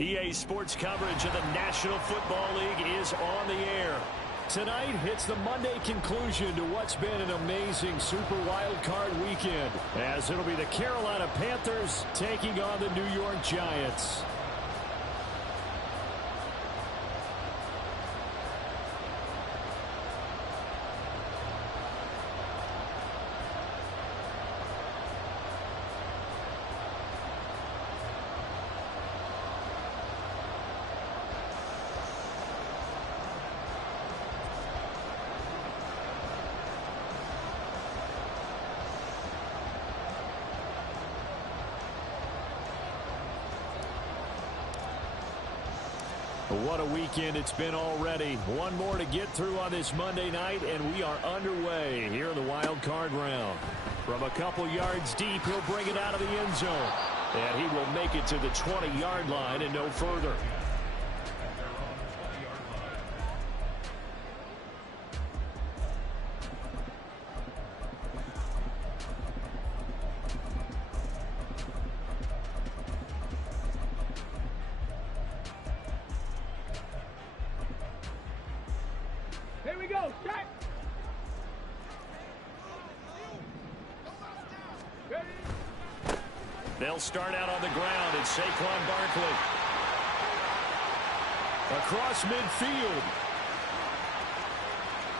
EA Sports coverage of the National Football League is on the air. Tonight, it's the Monday conclusion to what's been an amazing Super Wild Card weekend, as it'll be the Carolina Panthers taking on the New York Giants. What a weekend it's been already. One more to get through on this Monday night, and we are underway here in the wild card round. From a couple yards deep, he'll bring it out of the end zone. And he will make it to the 20-yard line and no further. Here we go, check. They'll start out on the ground. It's Saquon Barkley. Across midfield.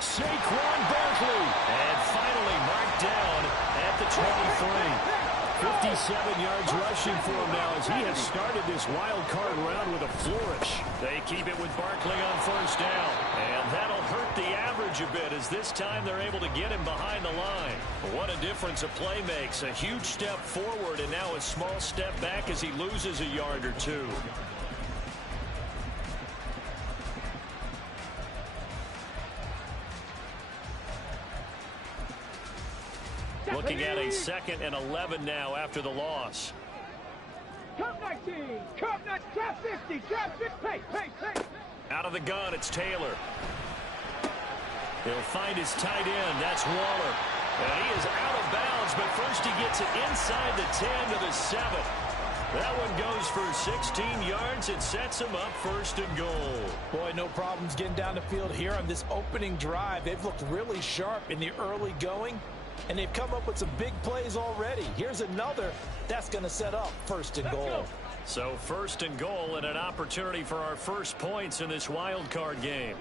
Saquon Barkley. And finally marked down at the 23. 57 yards rushing for him now as he has started this wild card round with a flourish. They keep it with Barkley on first down. And that'll hurt the average a bit as this time they're able to get him behind the line. What a difference a play makes. A huge step forward and now a small step back as he loses a yard or two. Looking at a 2nd and 11 now after the loss. Cup 19, Cup 19, trap 50, trap 50, pace. Out of the gun, it's Taylor. He'll find his tight end. That's Waller. And he is out of bounds, but first he gets it inside the 10 to the 7. That one goes for 16 yards and sets him up 1st and goal. Boy, no problems getting down the field here on this opening drive. They've looked really sharp in the early going, and they've come up with some big plays already. Here's another that's going to set up 1st and goal. So 1st and goal and an opportunity for our first points in this wild card game.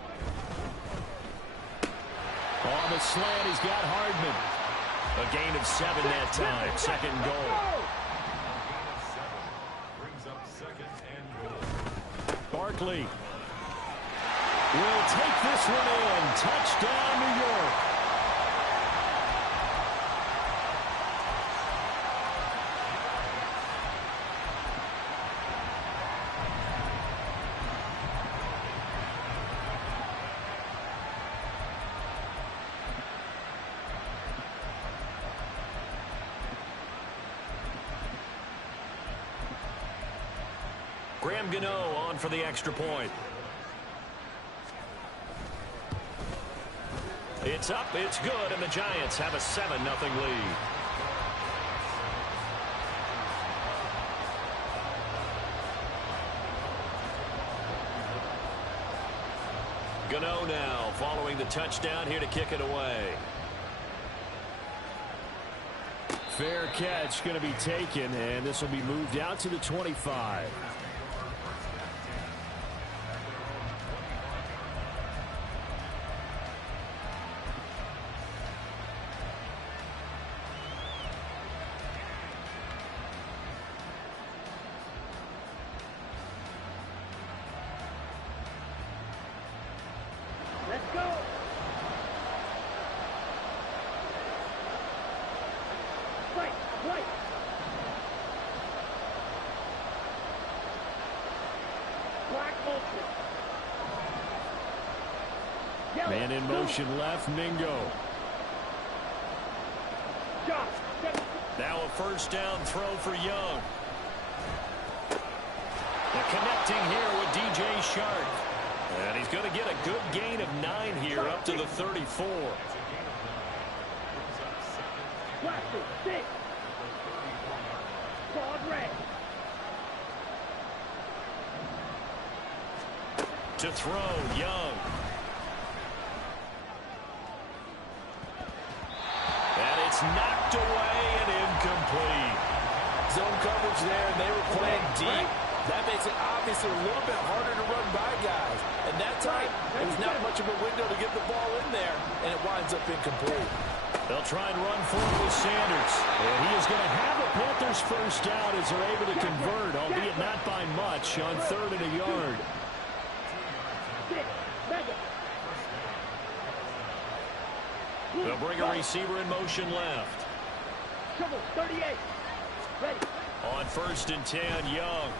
On the slant, he's got Hardman. A gain of 7 that time. 2nd and goal. Barkley will take this one in. Touchdown, New York. Graham Gano on for the extra point. It's up, it's good, and the Giants have a 7-0 lead. Gano now following the touchdown here to kick it away. Fair catch going to be taken, and this will be moved out to the 25. Let's go. Right. Black ultra. Man in motion left, Mingo. Now a 1st down throw for Young. The connecting here with DJ Shark. And he's going to get a good gain of 9 here up to the 34. Plastic, 6. Broad red. To throw, Young. And it's knocked away and incomplete. Zone coverage there, and they were playing deep. That makes it obviously a little bit harder to run by guys. And that time, there's not much of a window to get the ball in there, and it winds up incomplete. They'll try and run forward with Sanders. And he is going to have a Panthers first down as they're able to convert, albeit not by much, on 3rd and a yard. They'll bring a receiver in motion left. 38. Ready. On 1st and 10, Young.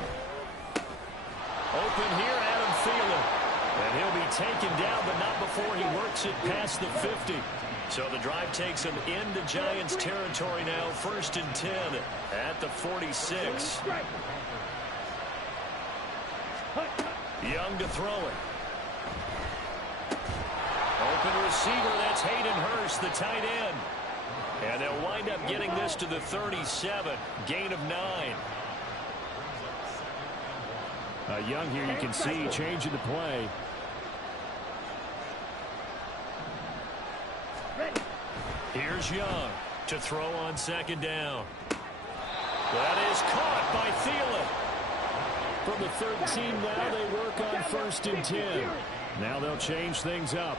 Open here, Adam Thielen. And he'll be taken down, but not before he works it past the 50. So the drive takes him into Giants territory now. 1st and 10 at the 46. Young to throw it. Open receiver, that's Hayden Hurst, the tight end. And they'll wind up getting this to the 37. Gain of 9. Young here, you can see changing the play. Here's Young to throw on 2nd down. That is caught by Thielen. From the 13 now, they work on 1st and 10. Now they'll change things up.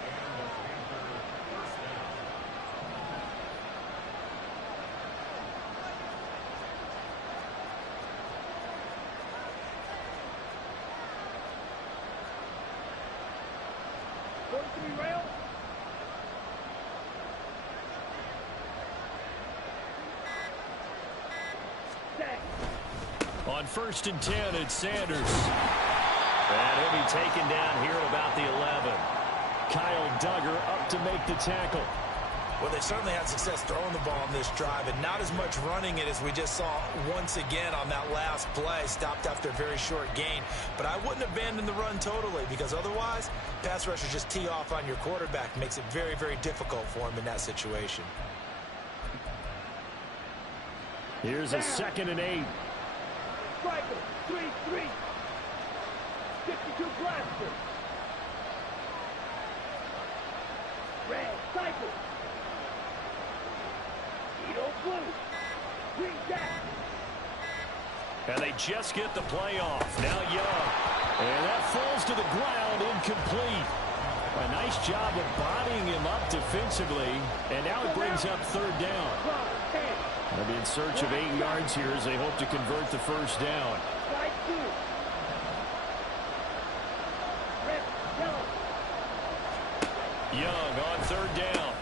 On 1st and 10, it's Sanders. And he'll be taken down here at about the 11. Kyle Duggar up to make the tackle. Well, they certainly had success throwing the ball on this drive, and not as much running it as we just saw once again on that last play. Stopped after a very short gain. But I wouldn't abandon the run totally, because otherwise, pass rushers just tee off on your quarterback. Makes it very, very difficult for him in that situation. Here's a 2nd and 8. Striker, 3-3. 52 blaster. Red cycle. Edo blue. Green jack. And they just get the play off. Now Young. And that falls to the ground, incomplete. A nice job of bodying him up defensively. And now it brings up 3rd down. They'll be in search of 8 yards here as they hope to convert the first down. Young on 3rd down.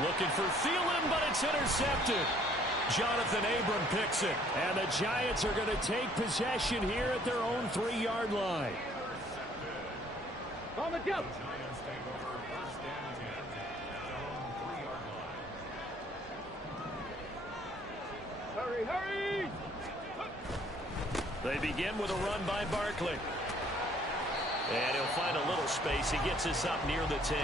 Looking for Thielen, but it's intercepted. Jonathan Abram picks it. And the Giants are going to take possession here at their own 3-yard line. On the jump. Hurry, hurry! They begin with a run by Barkley. And he'll find a little space. He gets us up near the 10.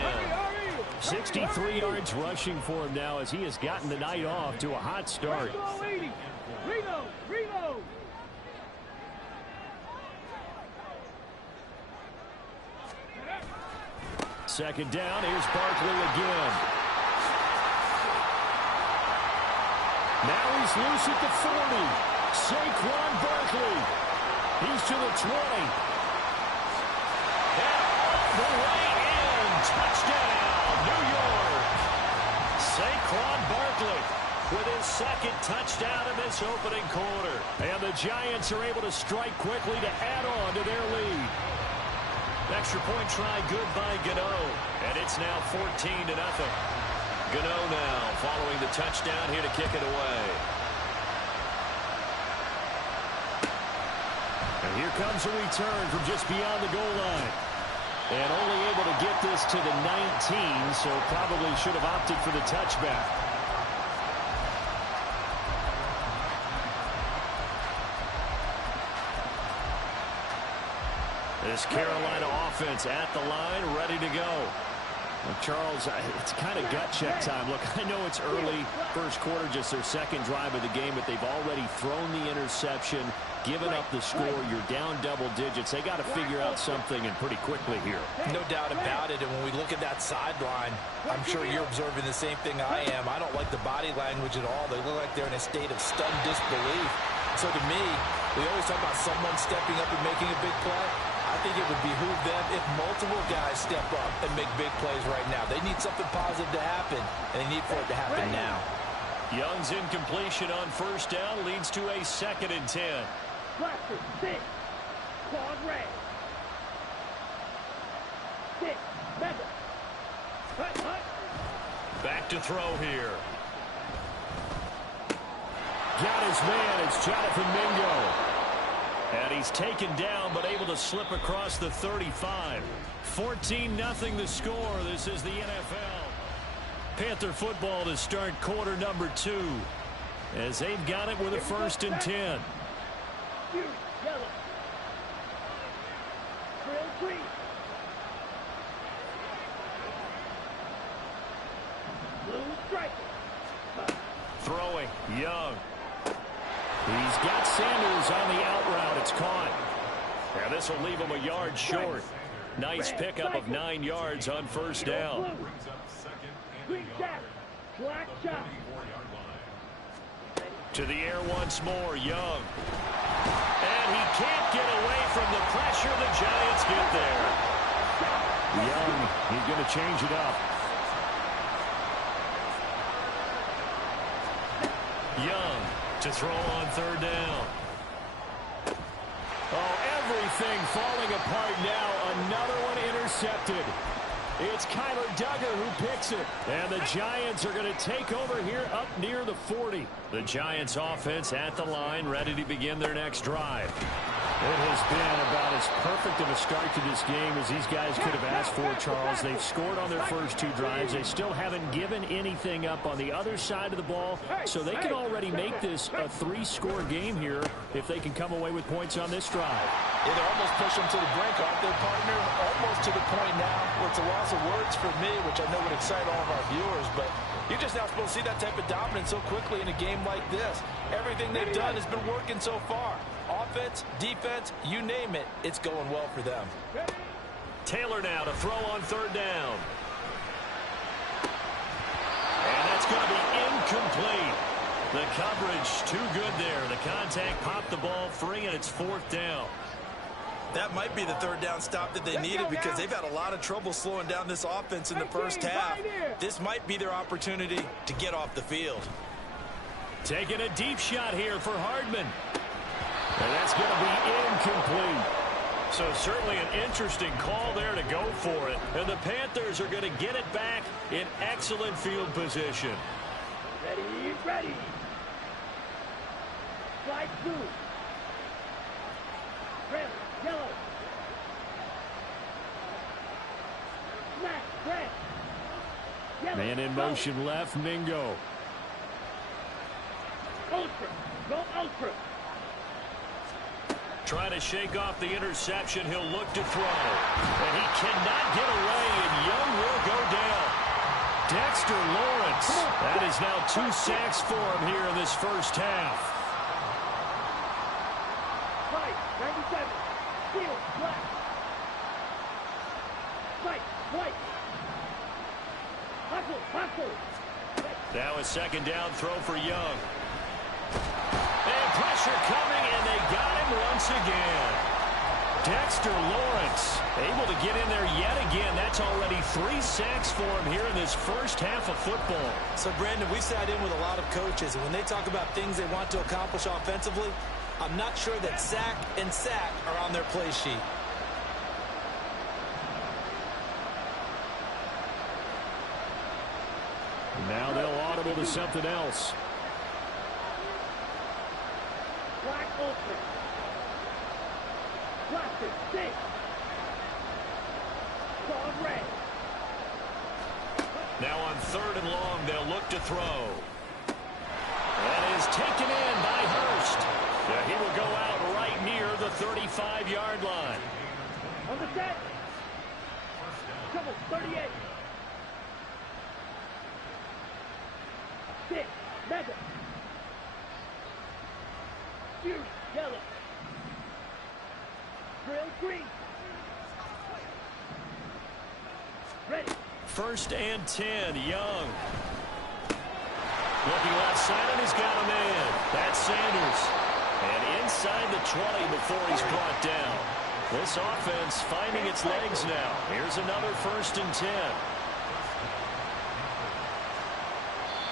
63 yards rushing for him now as he has gotten the night off to a hot start. Reload, reload. Second down, here's Barkley again. Now he's loose at the 40. Saquon Barkley. He's to the 20. And all the way in. Touchdown, New York. Saquon Barkley with his 2nd touchdown in this opening quarter. And the Giants are able to strike quickly to add on to their lead. Extra point try good by Gano. And it's now 14-0. Gano now following the touchdown here to kick it away. And here comes a return from just beyond the goal line. And only able to get this to the 19, so probably should have opted for the touchback. This Carolina offense at the line, ready to go. Well, Charles, it's kind of gut check time. Look, I know it's early, first quarter, just their 2nd drive of the game, but they've already thrown the interception. giving up the score. You're down double digits. They got to figure out something and pretty quickly here. No doubt about it. And when we look at that sideline, I'm sure you're observing the same thing I am. I don't like the body language at all. They look like they're in a state of stunned disbelief. So to me, we always talk about someone stepping up and making a big play. I think it would behoove them if multiple guys step up and make big plays right now. They need something positive to happen, and they need for it to happen now. Young's incompletion on first down leads to a 2nd and 10. Blaster, 6. Quad red. 6. Mega. Hut. Back to throw here. Got his man. It's Jonathan Mingo. And he's taken down, but able to slip across the 35. 14-0 the score. This is the NFL. Panther football to start quarter number 2. As they've got it with a 1st and 10. Yellow. Drill 3. Blue striker. Throwing. Young. He's got Sanders on the out route. It's caught. And this will leave him a yard short. Nice pickup of 9 yards on first down. Green jack. Black shot. To the air once more. Young. And he can't get away from the pressure. The Giants get there. Young, he's going to change it up. Young to throw on 3rd down. Oh, everything falling apart now. Another one intercepted. It's Kyler Duggar who picks it. And the Giants are going to take over here up near the 40. The Giants offense at the line, ready to begin their next drive. It has been about as perfect of a start to this game as these guys could have asked for, Charles. They've scored on their first 2 drives. They still haven't given anything up on the other side of the ball, so they can already make this a 3-score game here if they can come away with points on this drive. Yeah, they're almost pushing them to the brink, aren't they, partner? Almost to the point now where it's a loss of words for me, which I know would excite all of our viewers, but you're just not supposed to see that type of dominance so quickly in a game like this. Everything they've done has been working so far. Offense, defense, you name it, it's going well for them. Taylor now to throw on 3rd down. And that's going to be incomplete. The coverage too good there. The contact popped the ball free, and it's 4th down. That might be the 3rd down stop that they needed because they've had a lot of trouble slowing down this offense in the first half. This might be their opportunity to get off the field. Taking a deep shot here for Hardman. And that's going to be incomplete. So certainly an interesting call there to go for it. And the Panthers are going to get it back in excellent field position. Ready. Slide blue. Red, yellow. Smack, red. Yellow. Man in motion left, Mingo. Ultra. Go ultra. Trying to shake off the interception. He'll look to throw. And he cannot get away, and Young will go down. Dexter Lawrence. That is now 2 sacks for him here in this first half. Right, 97. Steel, black. Right, white. Hustle. Now a 2nd down throw for Young. And pressure coming, and they got him once again. Dexter Lawrence able to get in there yet again. That's already 3 sacks for him here in this first half of football. So, Brandon, we sat in with a lot of coaches, and when they talk about things they want to accomplish offensively, I'm not sure that sack and sack are on their play sheet. Now they'll audible to something else. Black ultra. Blaster, 6. Quad red. Now on 3rd and long, they'll look to throw. That is taken in by Hurst. Yeah, he will go out right near the 35-yard line. On the set. Double, 38. 6. Mega. Huge. Yellow. Drill green. Ready. 1st and 10, Young. Looking left side, and he's got a man. That's Sanders. And inside the 20 before he's brought down. This offense finding its legs now. Here's another 1st and 10.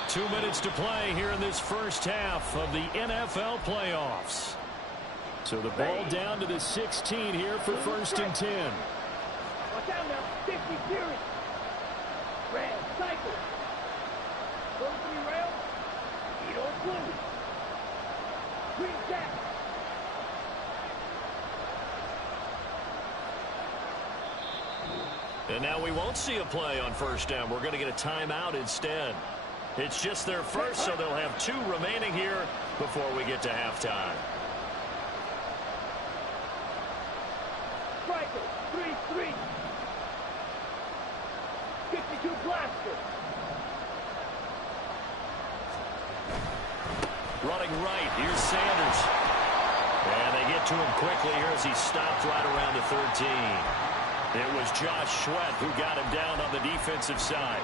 2 minutes to play here in this first half of the NFL playoffs. So the ball down to the 16 here for 1st and 10. Watch out now. 50 series. Red, cycle. Go to the rail. Eat on blue. Green jack. And now we won't see a play on 1st down. We're going to get a timeout instead. It's just their first, so they'll have 2 remaining here before we get to halftime. Striker, 3-3. 52 blaster. Running right, here's Sanders. And they get to him quickly here as he stopped right around the 13. It was Josh Sweat who got him down on the defensive side.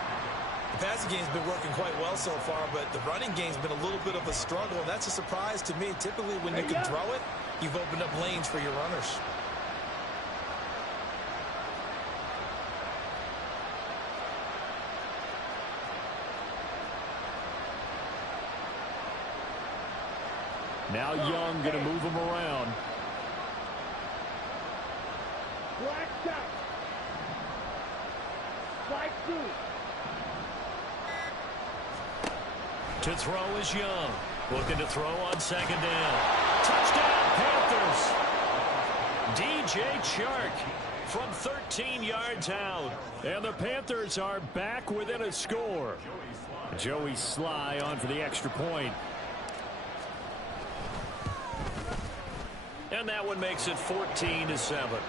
The passing game's been working quite well so far, but the running game's been a little bit of a struggle, and that's a surprise to me. Typically, when you can throw it, you've opened up lanes for your runners. Now Young going to move him around. Black shot. Slide through. To throw is Young. Looking to throw on 2nd down. Touchdown, Panthers. DJ Chark from 13 yards out. And the Panthers are back within a score. Joey Sly on for the extra point. And that one makes it 14-7.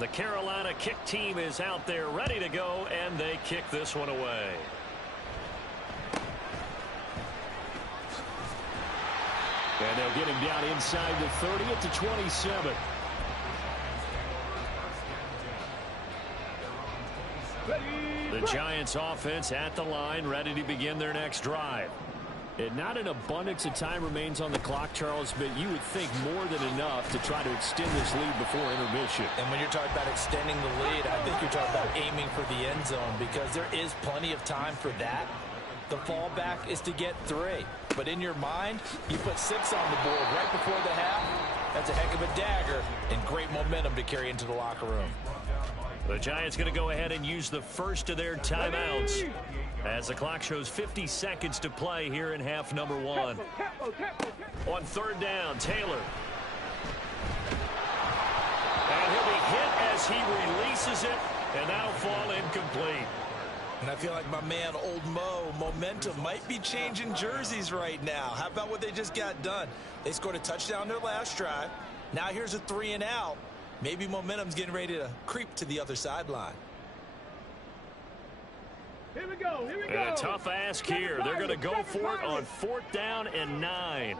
The Carolina kick team is out there ready to go, and they kick this one away. And they'll get him down inside the 30 at the 27. The Giants offense at the line, ready to begin their next drive. And not an abundance of time remains on the clock, Charles, but you would think more than enough to try to extend this lead before intermission. And when you're talking about extending the lead, I think you're talking about aiming for the end zone, because there is plenty of time for that. The fallback is to get 3. But in your mind, you put 6 on the board right before the half. That's a heck of a dagger and great momentum to carry into the locker room. The Giants going to go ahead and use the first of their timeouts as the clock shows 50 seconds to play here in half number 1. On 3rd down, Taylor. And he'll be hit as he releases it, and that'll fall incomplete. And I feel like my man, Old Mo, momentum might be changing jerseys right now. How about what they just got done? They scored a touchdown their last drive. Now here's a 3 and out. Maybe momentum's getting ready to creep to the other sideline. Here we go. Here we go. And a tough ask here. They're going to go for it on 4th down and 9.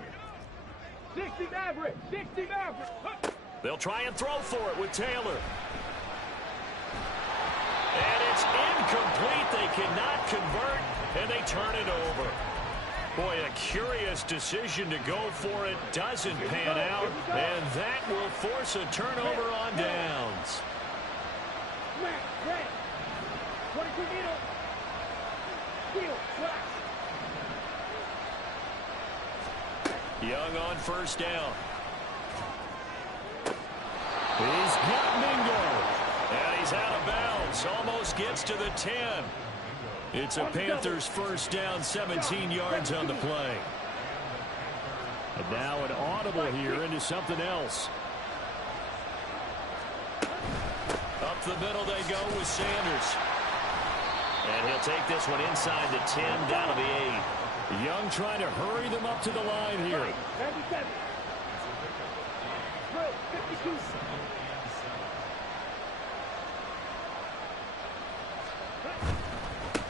60 Maverick. 60 Maverick. They'll try and throw for it with Taylor. And it's incomplete. They cannot convert, and they turn it over. Boy, a curious decision to go for it. Doesn't pan out, and that will force a turnover on downs. Red. 22 needle. Steel. Black. Young on 1st down. He's got Mingo. And he's out of bounds. Almost gets to the 10. It's a Panthers 1st down, 17 yards on the play. And now an audible here into something else. Up the middle they go with Sanders. And he'll take this one inside the 10, down to the 8. Young trying to hurry them up to the line here.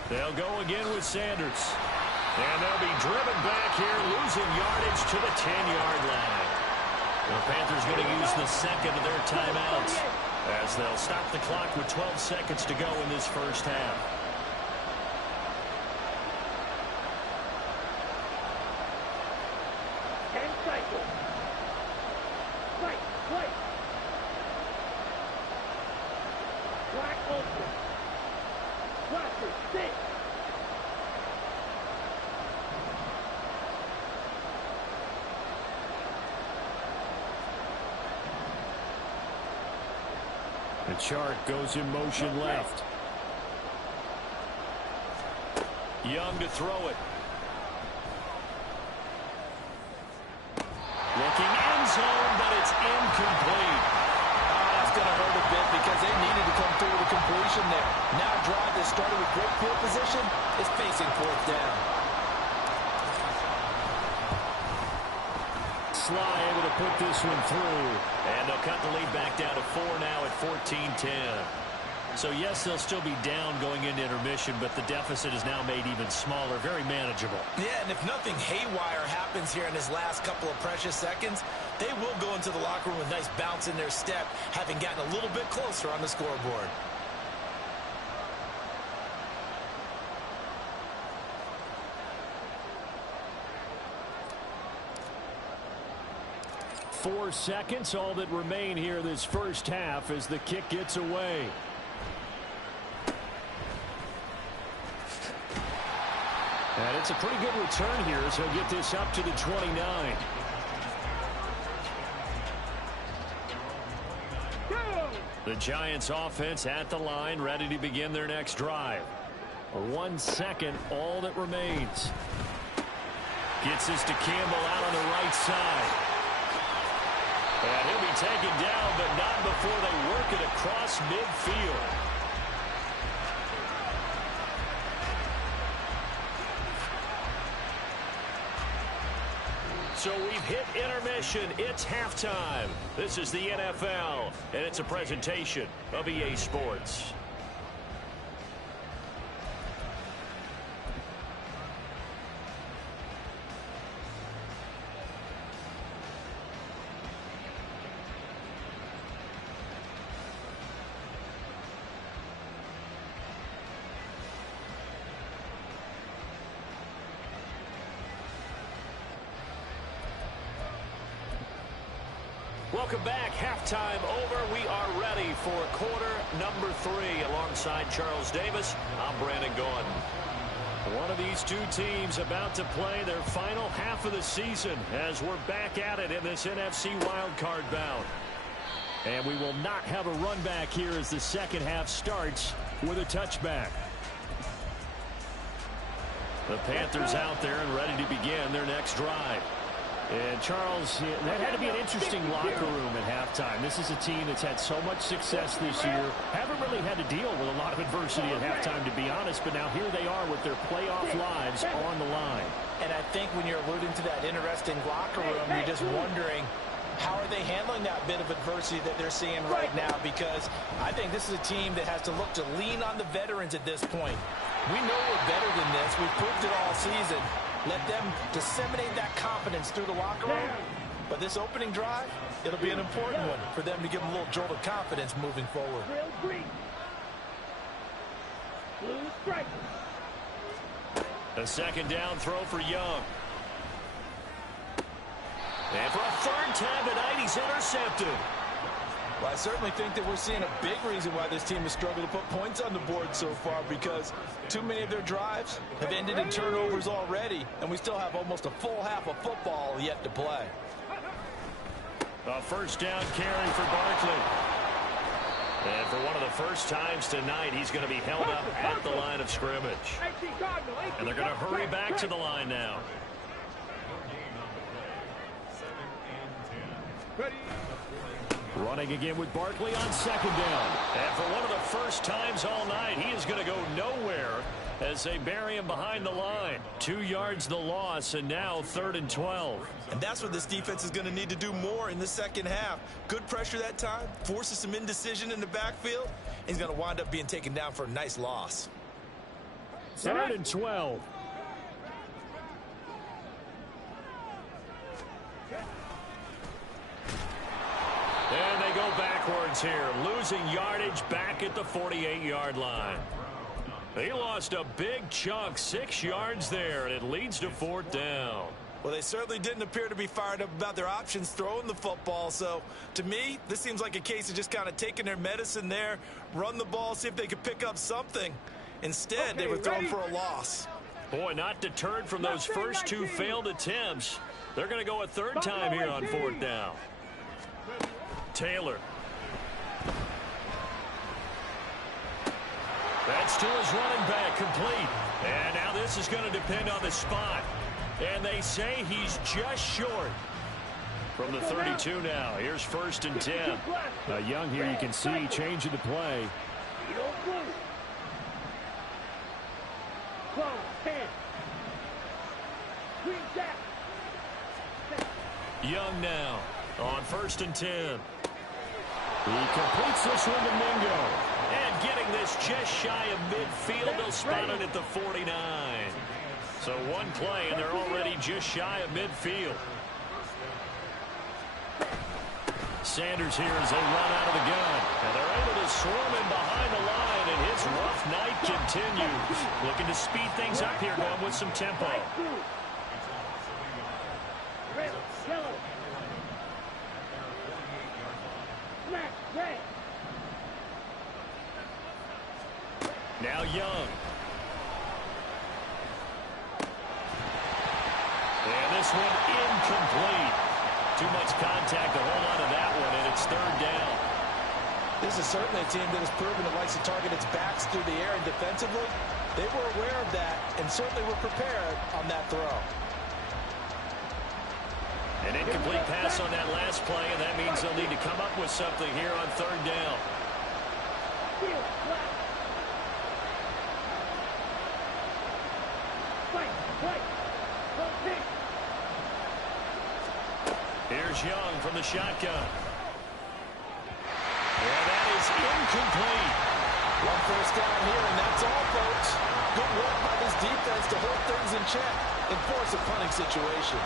They'll go again with Sanders. And they'll be driven back here, losing yardage to the 10-yard line. The Panthers going to use the second of their timeouts as they'll stop the clock with 12 seconds to go in this first half. The chart goes in motion left. Young to throw it. Looking end zone, but it's incomplete. That's going to hurt a bit because they needed to come through with a completion there. Now a drive that started with great field position is facing fourth down. Sly able to put this one through. And they'll cut the lead back down to 4 now at 14-10. So, yes, they'll still be down going into intermission, but the deficit is now made even smaller, very manageable. Yeah, and if nothing haywire happens here in his last couple of precious seconds, they will go into the locker room with a nice bounce in their step, having gotten a little bit closer on the scoreboard. Four seconds, all that remain here this first half as the kick gets away. And it's a pretty good return here, so he'll get this up to the 29. The Giants offense at the line, ready to begin their next drive. 1 second, all that remains. Gets this to Campbell out on the right side. And he'll be taken down, but not before they work it across midfield. So we've hit intermission. It's halftime. This is the NFL, and it's a presentation of EA Sports. Welcome back. Halftime over. We are ready for quarter number 3. Alongside Charles Davis, I'm Brandon Gordon. One of these two teams about to play their final half of the season as we're back at it in this NFC wildcard bout. And we will not have a run back here as the second half starts with a touchback. The Panthers out there and ready to begin their next drive. And, Charles, that had to be an interesting locker room at halftime. This is a team that's had so much success this year. Haven't really had to deal with a lot of adversity at halftime, to be honest. But now here they are with their playoff lives on the line. And I think when you're alluding to that interesting locker room, you're just wondering, how are they handling that bit of adversity that they're seeing right now? Because I think this is a team that has to look to lean on the veterans at this point. We know we're better than this. We've proved it all season. Let them disseminate that confidence through the locker room. But this opening drive, it'll be an important one for them to give them a little jolt of confidence moving forward. A second down throw for Young. And for a third time tonight, he's intercepted. Well, I certainly think that we're seeing a big reason why this team has struggled to put points on the board so far, because too many of their drives have ended in turnovers already, and we still have almost a full half of football yet to play. A first down carry for Barkley. And for one of the first times tonight, he's going to be held up at the line of scrimmage. And they're going to hurry back to the line now. Running again with Barkley on second down. And for one of the first times all night, he is going to go nowhere as they bury him behind the line. 2 yards the loss, and now 3rd and 12. And that's what this defense is going to need to do more in the second half. Good pressure that time, forces some indecision in the backfield. He's going to wind up being taken down for a nice loss. 3rd and 12. And they go backwards here, losing yardage back at the 48-yard line. He lost a big chunk, 6 yards there, and it leads to 4th down. Well, they certainly didn't appear to be fired up about their options throwing the football. So, to me, this seems like a case of just kind of taking their medicine there, run the ball, see if they could pick up something. Instead, they were thrown for a loss. Boy, not deterred from those first 2 failed attempts. They're going to go a 3rd time here on 4th down. Taylor. That's to his running back, complete. And now this is going to depend on the spot. And they say he's just short. From the 32 now, here's 1st and 10. Young here, you can see changing the play. Young now on 1st and 10. He completes this one to Mingo. And getting this just shy of midfield, they'll spot it at the 49. So 1 play, and they're already just shy of midfield. Sanders here as they run out of the gun. And they're able to swarm him behind the line, and his rough night continues. Looking to speed things up here, going with some tempo. Now Young. And this one incomplete. Too much contact to hold on to that one, and it's 3rd down. This is certainly a team that has proven it likes to target its backs through the air, and defensively, they were aware of that and certainly were prepared on that throw. An incomplete pass on that last play, and that means they'll need to come up with something here on 3rd down. Here's Young from the shotgun. And that is incomplete. 1 first down here, and that's all, folks. Good work by this defense to hold things in check and force a punting situation.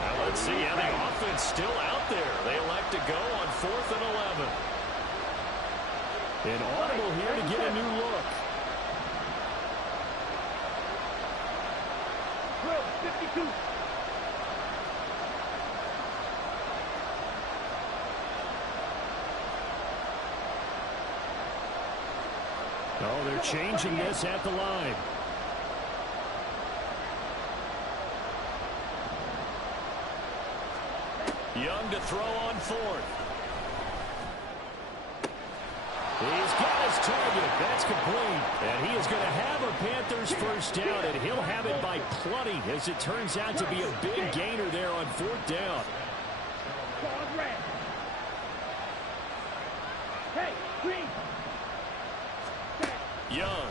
Now let's see how the offense still out there. They elect to go on 4th and 11. An audible here to get a new look. 52. Oh, they're changing this at the line. Young to throw on 4th. He's got his target. That's complete. And he is going to have a Panthers first down, and he'll have it by plenty, as it turns out to be a big gainer there on 4th down. Hey, green. Young.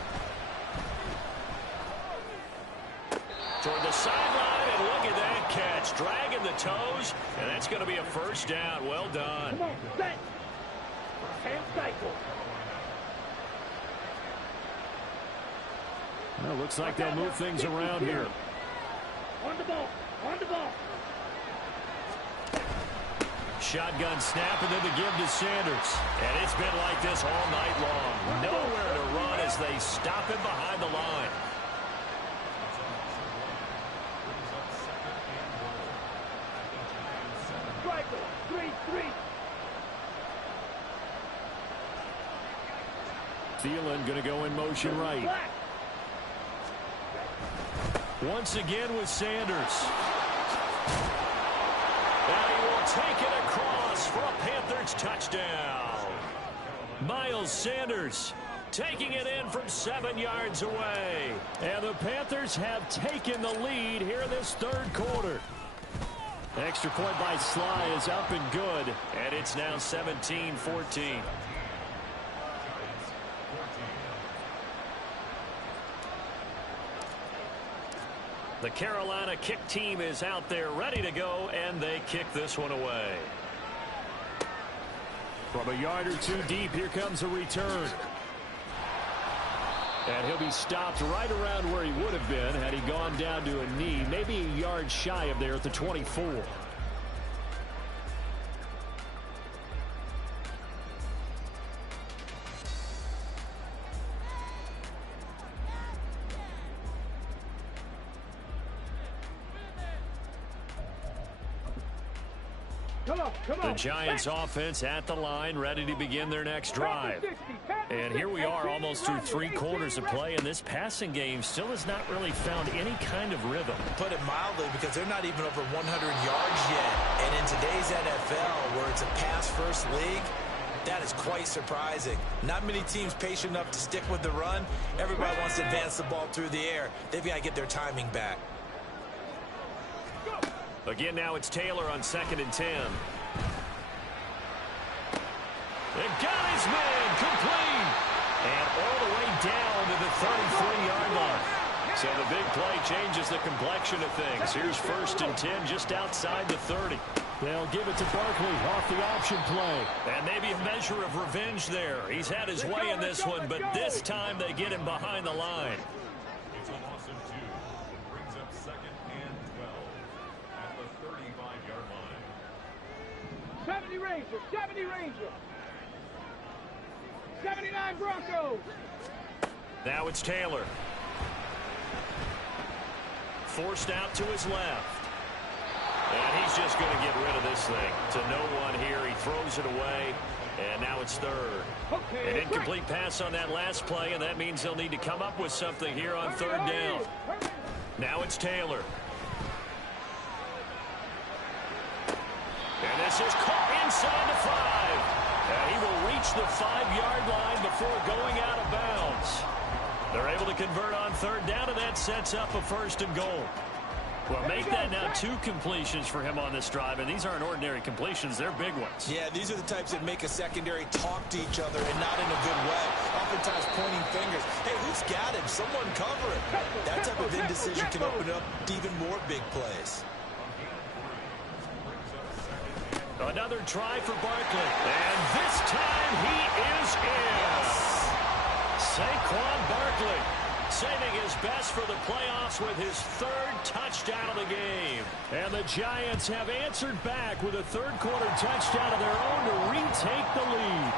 Toward the sideline, and look at that catch. Dragging the toes, and that's going to be a first down. Well done. Come on, set. And cycle. Well, looks like they'll move things around here. On the ball. On the ball. Shotgun snap, and then the give to Sanders. And it's been like this all night long. Nowhere to run as they stop him behind the line. Striker, 3-3. Thielen going to go in motion right. Once again with Sanders. And he will take it across for a Panthers touchdown. Miles Sanders taking it in from 7 yards away. And the Panthers have taken the lead here in this 3rd quarter. Extra point by Sly is up and good. And it's now 17-14. The Carolina kick team is out there ready to go, and they kick this one away. From a yard or two deep, here comes a return. And he'll be stopped right around where he would have been had he gone down to a knee, maybe a yard shy of there at the 24. The Giants offense at the line, ready to begin their next drive. And here we are almost through 3 quarters of play, and this passing game still has not really found any kind of rhythm. Put it mildly, because they're not even over 100 yards yet. And in today's NFL, where it's a pass-first league, that is quite surprising. Not many teams patient enough to stick with the run. Everybody wants to advance the ball through the air. They've got to get their timing back. Again, now it's Taylor on 2nd and 10. They got his man complete. And all the way down to the 33-yard line. So the big play changes the complexion of things. Here's 1st and 10 just outside the 30. They'll give it to Barkley off the option play. And maybe a measure of revenge there. He's had his way in this one, but this time they get him behind the line. It's a loss of 2. It brings up 2nd and 12 at the 35-yard line. 70 Rangers, 70 Rangers. 79 Broncos. Now it's Taylor. Forced out to his left. And he's just going to get rid of this thing. To no one here. He throws it away. And now it's 3rd. An incomplete pass on that last play, and that means they'll need to come up with something here on 3rd down. Now it's Taylor. And this is caught inside the 5. And he will reach the 5-yard line before going out of bounds. They're able to convert on 3rd down, and that sets up a 1st and goal. Well, make that now 2 completions for him on this drive, and these aren't ordinary completions. They're big ones. Yeah, these are the types that make a secondary talk to each other, and not in a good way. Oftentimes pointing fingers. Hey, who's got him? Someone cover it. That type of indecision can open up even more big plays. Another try for Barkley. And this time he is in. Saquon Barkley saving his best for the playoffs with his 3rd touchdown of the game. And the Giants have answered back with a 3rd quarter touchdown of their own to retake the lead.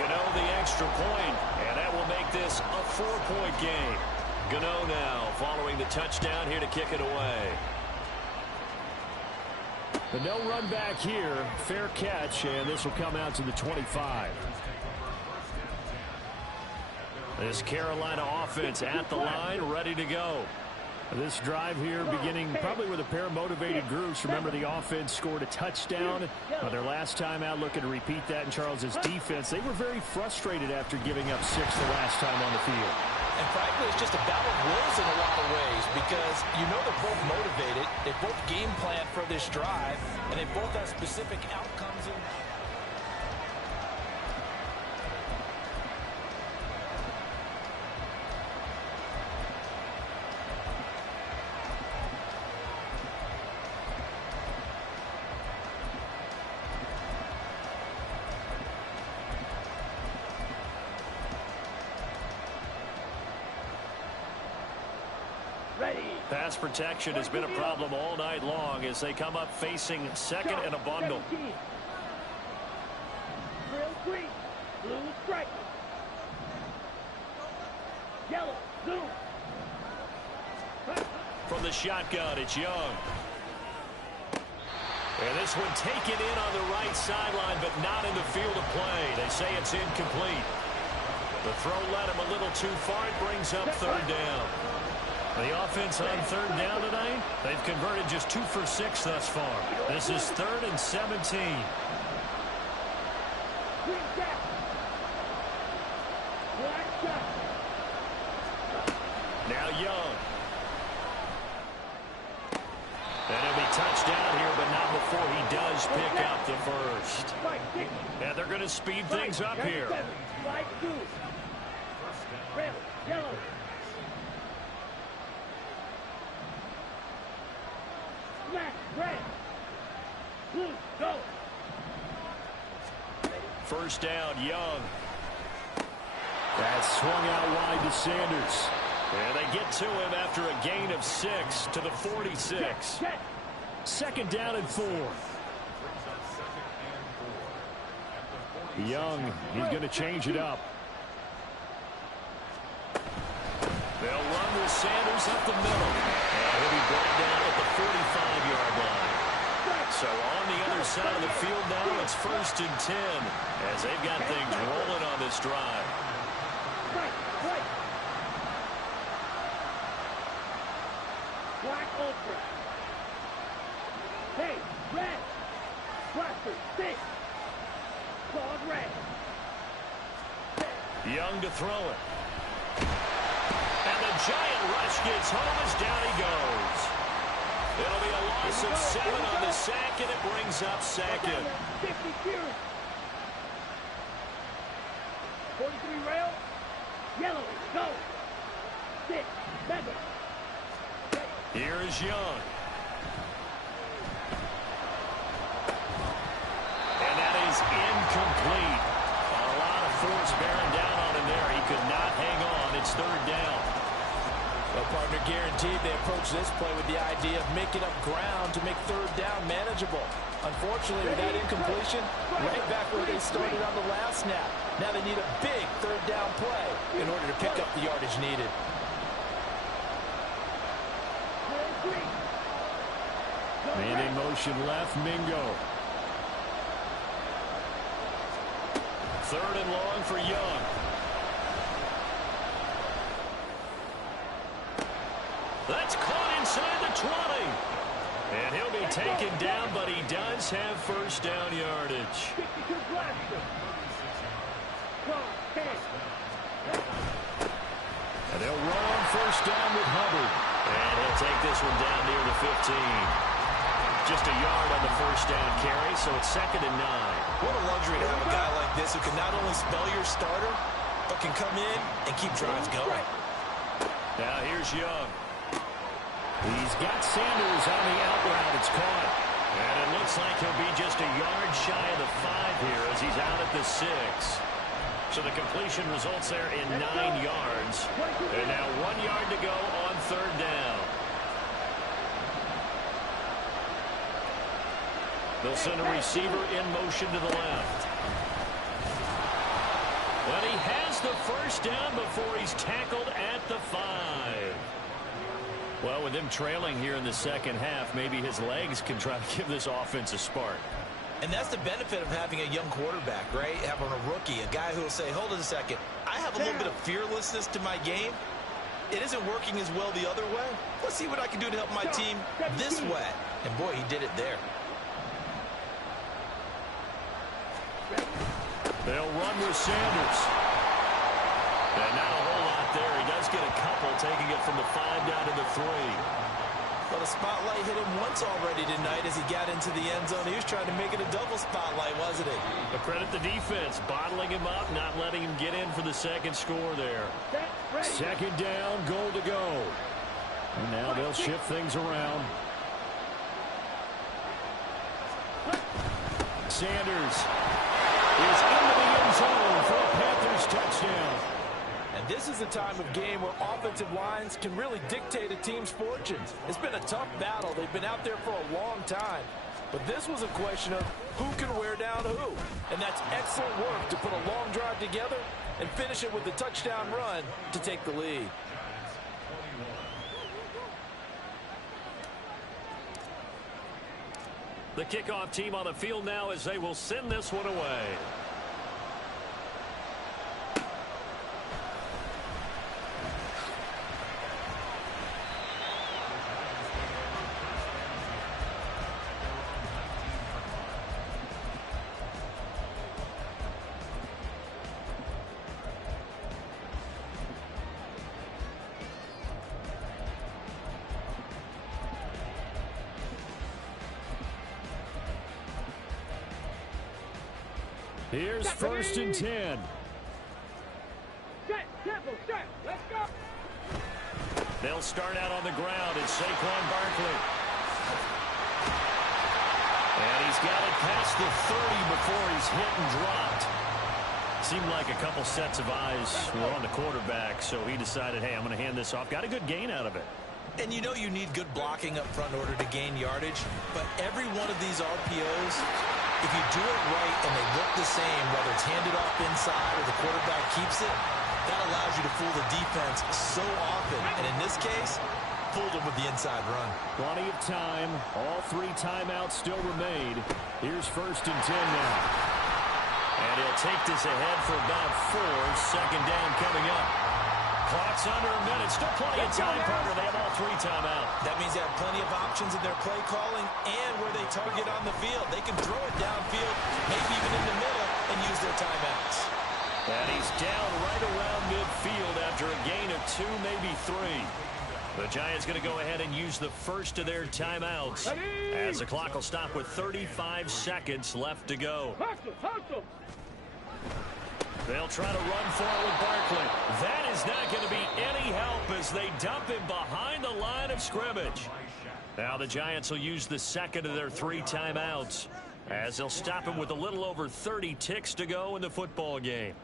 Gano the extra point, and that will make this a 4-point game. Gano now following the touchdown here to kick it away. But no run back here. Fair catch, and this will come out to the 25. This Carolina offense at the line, ready to go. This drive here beginning probably with a pair of motivated groups. Remember, the offense scored a touchdown their last time out. Looking to repeat that in Charles's defense. They were very frustrated after giving up 6 the last time on the field. And frankly, it's just a battle of wills in a lot of ways, because you know they're both motivated. They both game plan for this drive, and they both have specific outcomes. Pass protection has been a problem all night long as they come up facing 2nd and a bundle. Real green, blue stripe. Yellow, blue. From the shotgun, it's Young. And this one taken in on the right sideline, but not in the field of play. They say it's incomplete. The throw led him a little too far. It brings up 3rd down. The offense on 3rd down tonight, they've converted just 2 for 6 thus far. This is 3rd and 17. Now Young. And it'll be touchdown here, but not before he does pick up the 1st. And they're going to speed things up here. Back, red. Blue, go. First down, Young. That's swung out wide to Sanders. And they get to him after a gain of 6 to the 46. Second down and 4. Young, he's going to change it up. They'll run with Sanders up the middle. And he'll be brought down at the 45-yard line. So on the other side of the field now, it's 1st and 10 as they've got things rolling on this drive. Black ultra. Hey, red. Blaster, 6. Clawed red. Young to throw it. And the giant rush gets home as down he goes. It'll be a loss of 7 on the sack, and it brings up second. 50 Fury. 43 rail. Yellow, go. 6, mega. Here is Young. And that is incomplete. A lot of force bearing down on him there. He could not hang on. It's 3rd down. Well, partner, guaranteed they approach this play with the idea of making up ground to make 3rd down manageable. Unfortunately, with that incompletion, right back where they started on the last snap. Now they need a big 3rd down play in order to pick up the yardage needed. Man in motion left, Mingo. 3rd and long for Young. That's caught inside the 20. And he'll be taken down, but he does have 1st down yardage. 52 blaster. And they'll run on 1st down with Hubbard. And he'll take this one down near the 15. Just a yard on the 1st down carry, so it's 2nd and 9. What a luxury to have a guy like this who can not only spell your starter, but can come in and keep drives going. Now here's Young. He's got Sanders on the out route. It's caught. And it looks like he'll be just a yard shy of the 5 here as he's out at the 6. So the completion results there in 9 yards. And now 1 yard to go on 3rd down. They'll send a receiver in motion to the left. But he has the 1st down before he's tackled at the 5. Well, with them trailing here in the second half, maybe his legs can try to give this offense a spark. And that's the benefit of having a young quarterback, right? Having a rookie, a guy who will say, hold it a second, I have a little bit of fearlessness to my game. It isn't working as well the other way. Let's see what I can do to help my team this way. And boy, he did it there. They'll run with Sanders. And not a whole lot there. He does get a couple, taking it from the 5 down to the 3. Well, the spotlight hit him once already tonight as he got into the end zone. He was trying to make it a double spotlight, wasn't he? But credit the defense, bottling him up, not letting him get in for the second score there. 2nd down, goal to go. And now they'll shift things around. Sanders is into the end zone for a Panthers touchdown. And this is a time of game where offensive lines can really dictate a team's fortunes. It's been a tough battle. They've been out there for a long time. But this was a question of who can wear down who. And that's excellent work to put a long drive together and finish it with a touchdown run to take the lead. The kickoff team on the field now as they will send this one away. Here's 1st and 10. Set, tempo, set, let's go. They'll start out on the ground. It's Saquon Barkley. got it past the 30 before he's hit and dropped. Seemed like a couple sets of eyes were on the quarterback, so he decided, hey, I'm going to hand this off. Got a good gain out of it. And you know you need good blocking up front in order to gain yardage, but every one of these RPOs, if you do it right and they look the same, whether it's handed off inside or the quarterback keeps it, that allows you to fool the defense so often. And in this case, fooled them with the inside run. Plenty of time. All 3 timeouts still remain. Here's 1st and 10 now. And he'll take this ahead for about 4. 2nd down coming up. Clock's under a minute. Still plenty of time, partner. They have all 3 timeouts. That means they have plenty of options in their play calling and where they target on the field. They can throw it downfield, maybe even in the middle, and use their timeouts. And he's down right around midfield after a gain of 2, maybe 3. The Giants going to go ahead and use the first of their timeouts as the clock will stop with 35 seconds left to go. Hustle. They'll try to run for it with Barkley. That is not going to be any help as they dump him behind the line of scrimmage. Now the Giants will use the second of their 3 timeouts as they'll stop him with a little over 30 ticks to go in the football game.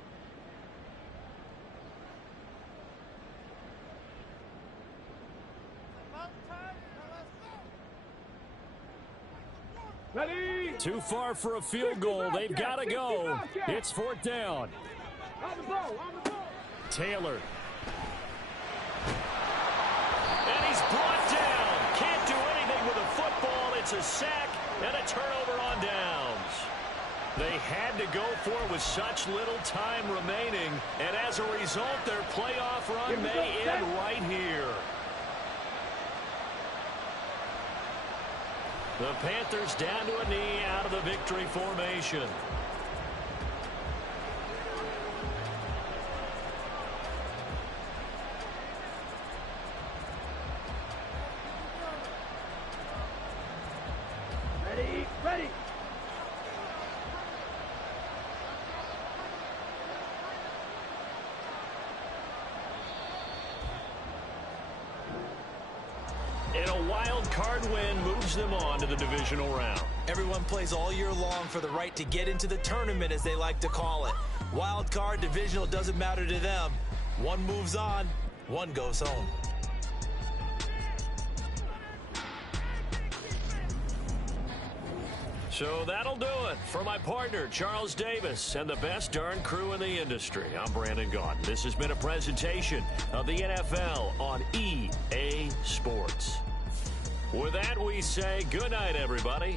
Ready? Too far for a field goal. They've got to go. It's 4th down. On the ball. Taylor. And he's brought down. Can't do anything with a football. It's a sack and a turnover on downs. They had to go for it with such little time remaining. And as a result, their playoff run may end right here. The Panthers down to a knee out of the victory formation. Ready. And a wild card win moves them on to the divisional round. Everyone plays all year long for the right to get into the tournament, as they like to call it. Wild card, divisional, doesn't matter to them. One moves on, one goes home. So that'll do it for my partner, Charles Davis, and the best darn crew in the industry. I'm Brandon Gaudin. This has been a presentation of the NFL on EA Sports. With that, we say good night, everybody.